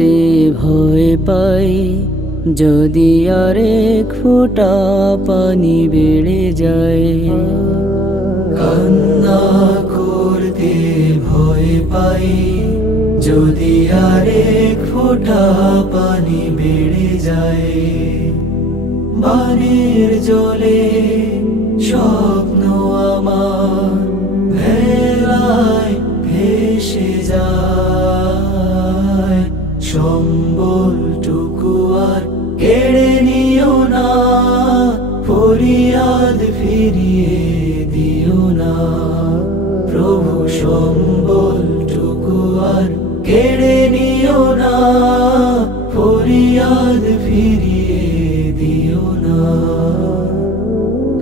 করতে ভয় পাই, যদি আরেক ফোঁটা পানি বেড়ে যায়। কান্না করতে ভয় পাই, যদি আরেক ফোঁটা পানি বেড়ে যায়। বানের জলে স্বপ্ন আমার ভেলায় ভেসে যায়। সম্বলটুকু আর কেড়ে নিও না, ফরিয়াদ ফিরিয়ে দিও না। প্রভু সম্বলটুকু আর কেড়ে নিও না, ফরিয়াদ ফিরিয়ে দিও না।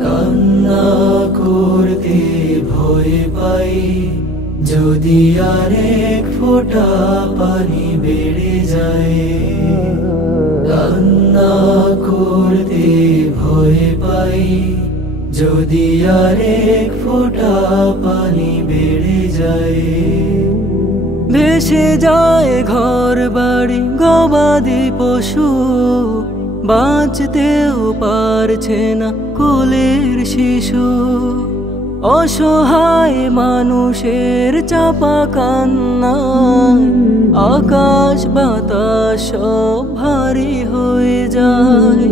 কান্না করতে ভয় পাই, যদি আরেক ফোঁটা পানি বেড়ে যায়। কান্না করতে ভয় পাই, যদি আরেক ফোঁটা পানি বেড়ে যায়। ভেসে যায় ঘর বাড়ি গবাদি পশু, বাঁচতেও পারছে না কোলের শিশু। অসহায় মানুষের চাপা কান্নায় আকাশ বাতাস সব ভারী হয়ে যায়।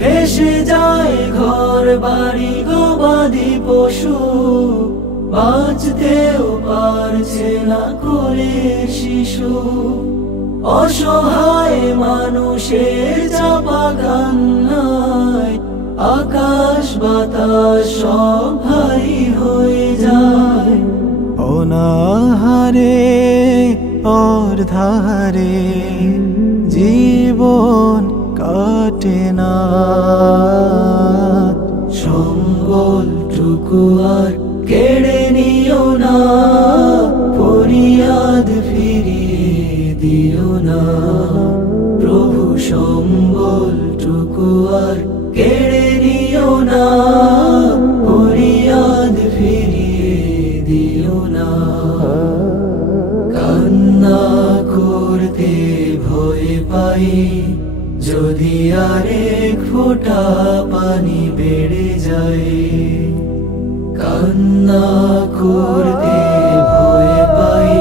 ভেসে যায় ঘর বাড়ি গবাদি পশু, বাঁচতেও পারছে না কোলের শিশু। অসহায় মানুষের চাপা কান্নায় আকাশ বাতাস সব ভারী হয়ে যায়। অনাহারে অর্ধাহারে জীবন কাটে না। সম্বলটুকু আর কেড়ে নিও না, ফরিয়াদ ফিরিয়ে দিও না। প্রভু সম্বলটুকু আর কেড়ে নিও না, ফরিয়াদ ফিরিয়ে দিও না। কান্না করতে ভয় পাই, যদি আরেক ফোঁটা পানি বেড়ে যায়। কান্না করতে ভয় পাই,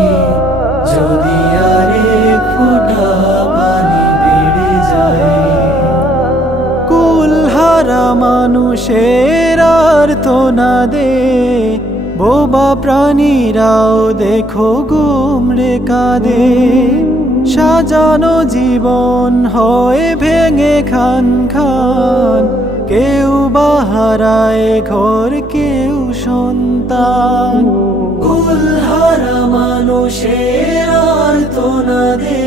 যদি আরেক ফোঁটা পানি বেড়ে যায়। কুলহারা মানুষের আর্তনাদে বোবা প্রাণীরাও দেখো গুমড়ে কাঁদে। সাজানো জীবন হয় ভেঙে খান খান, কেউ বাহারায় ঘর কেউ সন্তান। কুলহারা মানুষের আর্তনাদে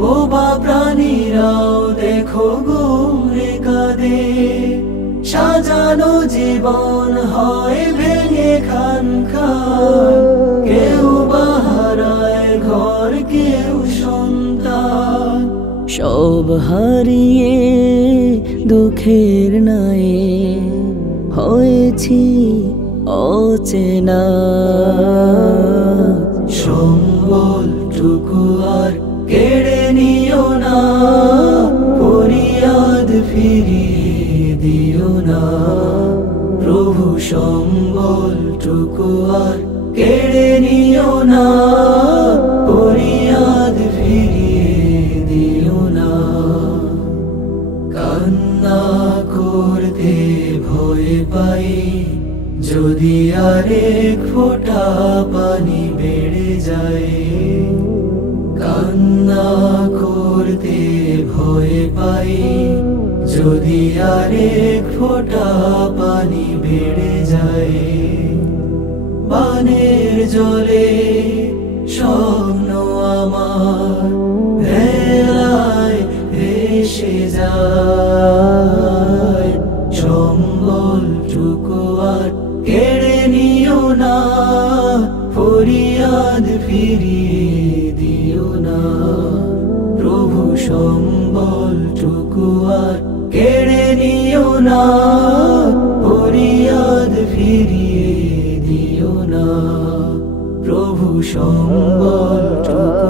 বোবা প্রাণীরাও দেখো গুমড়ে কাঁদে। সাজানো জীবন হয় ভেঙে খান খান, কেউ বাহারায় ঘর কেউ সন্তান। সব হারিয়ে দুঃখের নায়ে হয়েছি অচেনা। সম্বলটুকু আর কেড়ে নিও না, ফরিয়াদ ফিরিয়ে দিও না। প্রভু সম্বলটুকু আর কেড়ে নিও না, ফরিয়াদ ফিরিয়ে দিও না। কান্না করতে ভয় পাই, যদি আরেক ফোঁটা পানি বেড়ে যায়। কান্না করতে ভয় পাই, যদি আরেক ফোঁটা পানি বেড়ে যায়। বানের জলে স্বপ্ন আমার ভেলায় ভেসে যায়। সম্বলটুকু আর কেড়ে নিও না, ফরিয়াদ ফিরিয়ে দিও না। প্রভু সম্বলটুকু আর কেড়ে নিও না, ফরিয়াদ ফিরিয়ে দিও না। প্রভু সম্বলটুকু